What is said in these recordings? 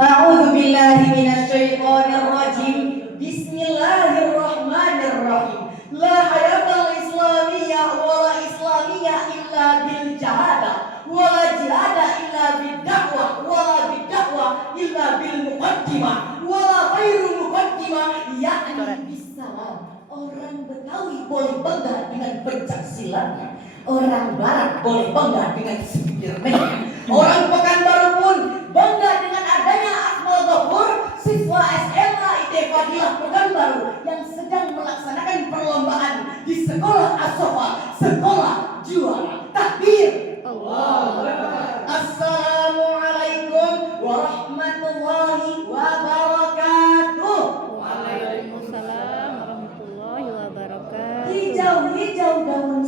A'udzu billahi minasyaitonir rajim. Bismillahirrahmanirrahim. La hayatal islamiyah wala islamiyah illa bil jahadah, wala jihada illa bid da'wah, wala bid da'wah illa bil muqaddimah, wala khairu muqaddimah yakni bisalam. Orang Betawi boleh bangga dengan pencak silatnya. Orang Barat boleh bangga dengan Spiderman. Orang Pekanbaru pun bangga dengan adanya Akmal Ghafur, siswa SMA IT Fadilah Pekanbaru yang sedang melaksanakan perlombaan di sekolah As-Safa, sekolah juara. Takbir. Allahu Akbar. Assalamualaikum warahmatullahi wabarakatuh. Waalaikumsalam warahmatullahi wabarakatuh. Hijau-hijau daun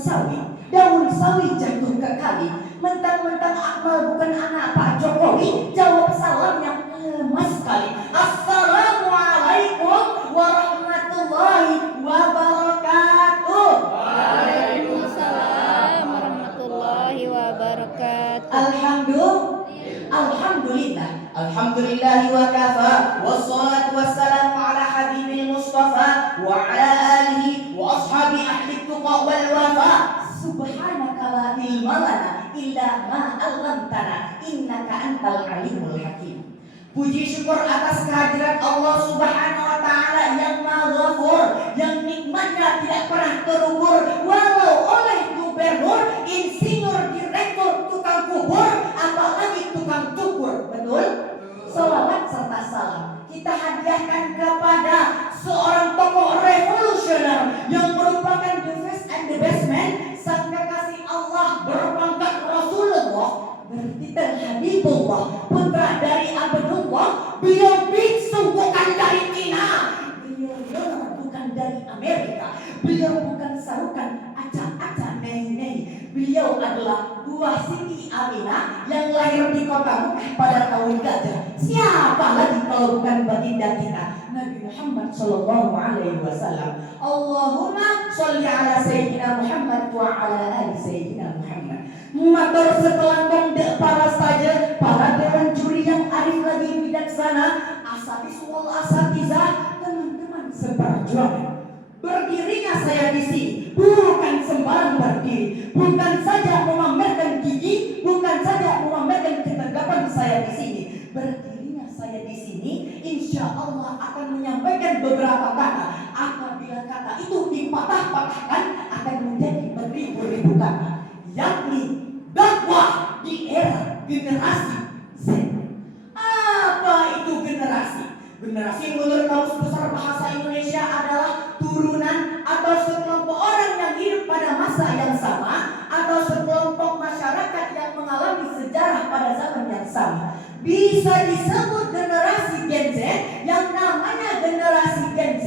sawi jatuh ke kali. Mentang-mentang Akmal bukan anak Pak Jokowi, jawab salamnya lemah sekali. Assalamualaikum warahmatullahi wabarakatuh. Waalaikumsalam warahmatullahi wabarakatuh. Alhamdulillah wa kafa, wassalatu wassalamu ala habibil mustafa wa ala alihi wa ashabi ahli tuqa wal wafa. Subhanaka la ilma lana illa ma 'allamtana innaka antal alimul hakim. Puji syukur atas kehadirat Allah Subhanahu wa taala yang Maha Ghafur, yang nikmatnya tidak pernah terukur, walau oleh gubernur, insinyur, direktur, tukang kubur, apalagi tukang cukur. Betul? Salawat serta salam kita hadiahkan kepada seorang tokoh revolusioner yang merupakan the first and the best man, sang kekasih Allah berpangkat Rasulullah, bertitel Habibullah, putra dari Abdullah. Beliau biksu bukan dari Cina, beliau bukan dari Amerika, beliau bukan sarukan acak-acak nei-nei. Beliau adalah buah Siti Aminah yang lahir di kota Mekah pada tahun gajah. Siapa lagi kalau bukan baginda kita Nabi Muhammad sallallahu alaihi wasallam. Allahumma sholli ala sayyidina Muhammad wa ala ali sayyidina Muhammad. Matur sekelangkong para saja, para dewan juri yang arif lagi bijaksana, asatidz wal asatizah, teman-teman seperjuangan. Berdirinya saya di sini bukan sembarang berdiri, bukan saja memamerkan gigi, bukan saja memamerkan ketegapan saya di sini. Berdirinya saya di sini, insya Allah akan menyampaikan beberapa kata. Apabila kata itu dipatah-patahkan akan menjadi beribu-ribu kata, yakni dakwah di era generasi Z. Apa itu generasi? Generasi menurut Kamus Besar Bahasa Indonesia adalah turunan atau sekelompok orang yang hidup pada masa yang sama atau sekelompok masyarakat yang mengalami sejarah pada zaman yang sama. Bisa disebut generasi Gen Z, yang namanya generasi Gen Z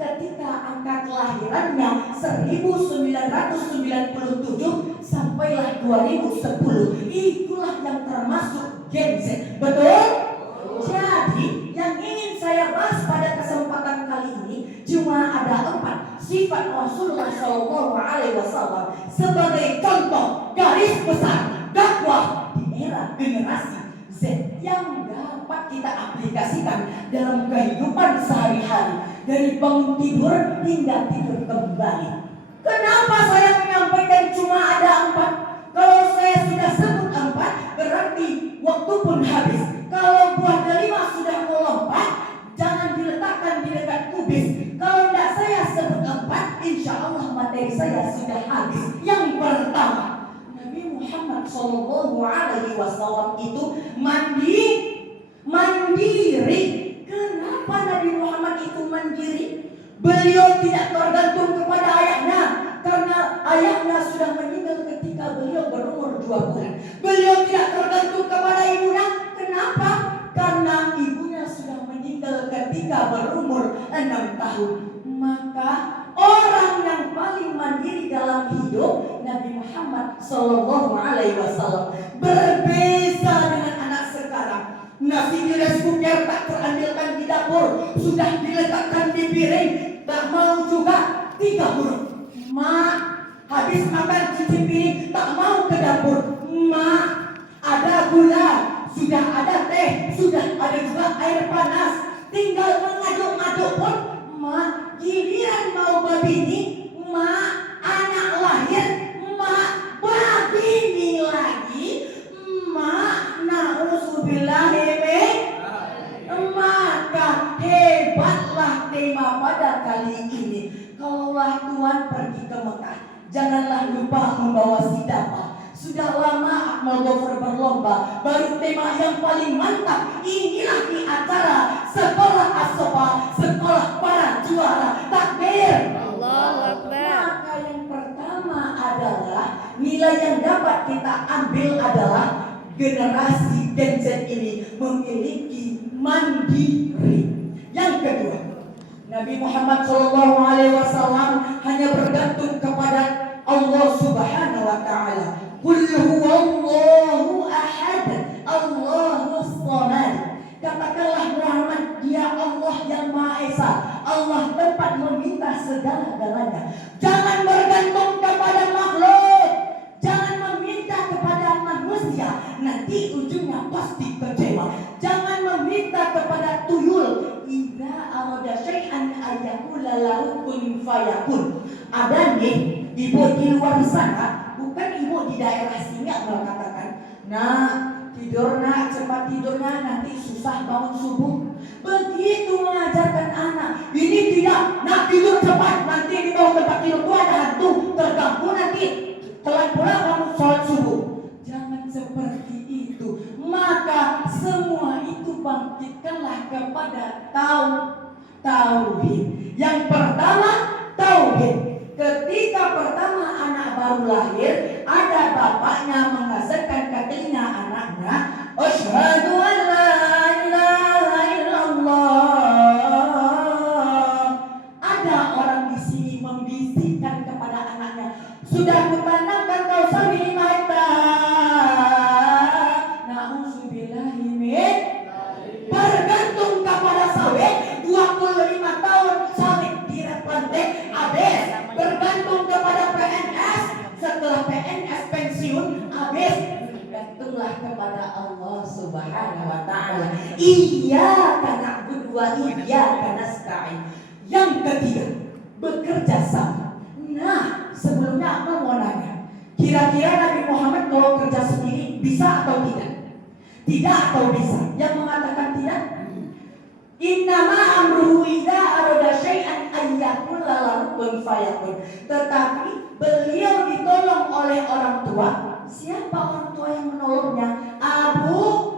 ketika angka kelahirannya 1997 sampailah 2010. Itulah yang termasuk Gen Z. Betul? Jadi yang ingin saya bahas pada kesempatan kali ini cuma ada 4 sifat Rasulullah SAW sebagai contoh garis besar dakwah di era generasi Z yang dapat kita aplikasikan dalam kehidupan sehari-hari, dari bangun tidur hingga tidur kembali. Kenapa saya menyampaikan cuma ada 4? Kalau saya sudah sebut 4 berarti waktu pun habis. Kalau buah delima sudah melompat, jangan diletakkan di dekat kubis. Kalau tidak saya sebut 4, insya Allah materi saya sudah habis. Yang pertama, Nabi Muhammad SAW itu mandiri. Kenapa Nabi Muhammad itu mandiri? Beliau tidak tergantung kepada ayahnya, karena ayahnya sudah meninggal ketika beliau berumur 2 bulan. Beliau tidak tergantung kepada ibunya. Kenapa? Karena ibunya sudah meninggal ketika berumur 6 tahun. Maka orang yang paling mandiri dalam hidup Nabi Muhammad SAW. Berbeza dengan anak sekarang. Nasi di rice cooker tak terandilkan di dapur, sudah diletakkan di piring, tak mau juga 3 huruf. Ma, habis makan cuci piring, tak mau ke dapur. Ma, ada gula, sudah ada teh sudah ada juga air panas. Tinggal mengaduk-aduk pun, mak giliran mau babini, mak anak lahir, mak babini lagi, mak na'udzubillahi min. Maka hebatlah tema pada kali ini. Kalaulah Tuhan pergi ke Mekah, janganlah lupa membawa sidapa. Sudah lama Akmal Gofur berlomba, baru tema yang paling mantap. Inilah di acara sekolah As-Sofa, sekolah para juara. Takbir, Allahu Akbar. maka yang pertama adalah nilai yang dapat kita ambil adalah generasi Gen Z ini memiliki mandiri. Yang kedua, Nabi Muhammad SAW hanya bergantung kepada Allah Subhanahu wa Ta'ala. Qul huwallahu ahad, Allahus samad. Katakanlah Muhammad, dia Allah yang Maha Esa, Allah tempat meminta segala-galanya. Jangan bergantung kepada makhluk, jangan meminta kepada manusia, nanti ujungnya pasti kecewa. Jangan meminta kepada tuyul. Idza arada syai'an ayyakula lahu kun fayakun. Ada nih ibu di luar sana, bukan ibu di daerah sini, mengatakan, nah tidur nak, cepat tidurnya, nanti susah bangun subuh. Begitu mengajarkan anak. Ini tidak, nak tidur cepat, nanti di bawah tempat tidur itu ada hantu, terganggu nanti telat pula kamu sholat subuh. Jangan seperti itu. Maka semua itu bangkitkanlah kepada tauhid. Yang pertama tauhid. Ketika pertama anak baru lahir, ada bapaknya mengajarkan ke telinga anaknya, asyhadu an la ilaha illallah. Ada orang di sini membisikkan kepada anaknya, sudah kutanamkan kau sawi mata. Na'udzubillahi min. Bergantung kepada sawit 25 tahun sawit direk plantek habis. Bergantung kepada PNS, setelah PNS pensiun habis. Bergantunglah kepada Allah Subhanahu wa Ta'ala. Iyyaka na'budu wa iyyaka nasta'in. Yang ketiga, bekerja sama. Nah, sebelumnya aku mau nanya, kira-kira Nabi Muhammad kalau kerja sendiri bisa atau tidak? Tidak atau bisa? Yang mengatakan tidak, innama amruhu idza arada syai'an ayyakula lahu kun fayakun. Tetapi beliau ditolong oleh orang tua. Siapa orang tua yang menolongnya? Abu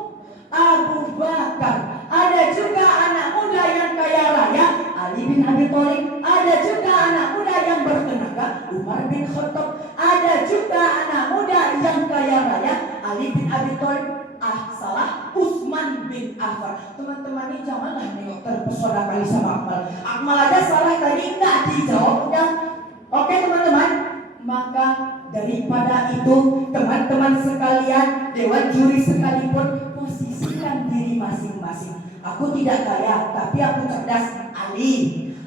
Bakar. Ada juga anak muda yang kaya raya, Ali bin Abi Thalib. Ada juga anak muda yang bertenaga, Umar bin Khattab. Ada juga anak muda yang kaya raya, Ali bin Abi Thalib. Salah, Utsman bin Affan. Teman-teman ini janganlah nengok terpesona kali sama Akmal. Akmal aja salah tadi enggak dijawabnya. Oke teman-teman, maka daripada itu teman-teman sekalian, dewan juri sekalipun, posisikan diri masing-masing. Aku tidak kaya, tapi aku cerdas, Ali.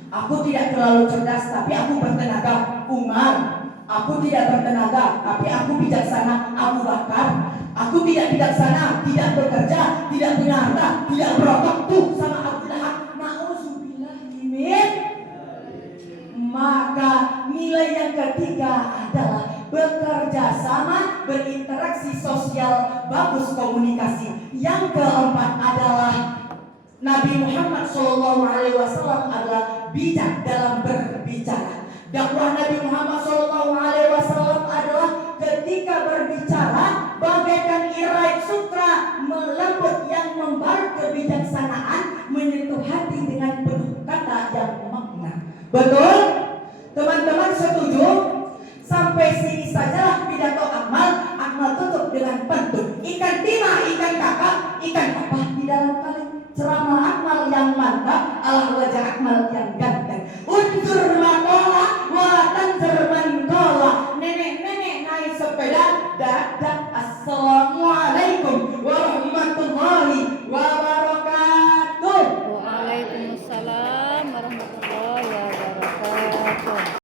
Aku tidak terlalu cerdas, tapi aku bertenaga, Umar. Aku tidak bertenaga, tapi aku bijaksana, Abu Bakar. Aku tidak bijaksana, tidak bekerja, tidak punya harta, tidak berokok, tuh sama Abu Lahab. Na'udzubillahi min. Maka nilai yang ketiga adalah bekerja sama, berinteraksi sosial, bagus komunikasi. Yang keempat adalah Nabi Muhammad SAW adalah bijak dalam berbicara. Dakwah Nabi Muhammad SAW adalah ketika berbicara bagaikan irai sutra melembut yang membalut kebijaksanaan, menyentuh hati dengan penuh kata yang makna. Betul?